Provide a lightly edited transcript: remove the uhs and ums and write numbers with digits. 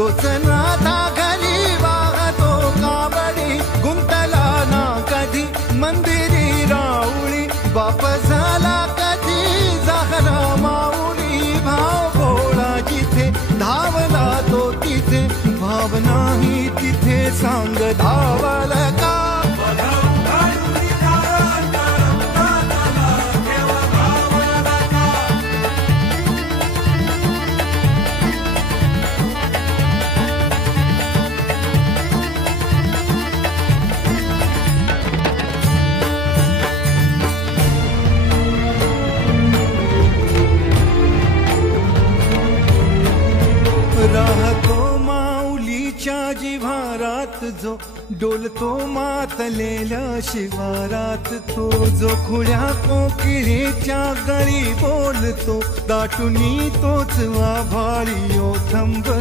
तोच नाथा घरी वाहतो कावडी, गुंतला ना कधी मंदिरी राऊळी, बाप झाला कधी जाहरा माऊली. भाव भोळा जिथे धावला तो तिथे, भाव नाही तिथे सांग धावल का. राहतो माऊलीच्या जिव्हारात जो, डोलतो मातलेल्या शिवारात तो, जो खुळ्या कोकिळेच्या गळी बोलतो, दाटुनी तोच आभाळी ओ थंबतो.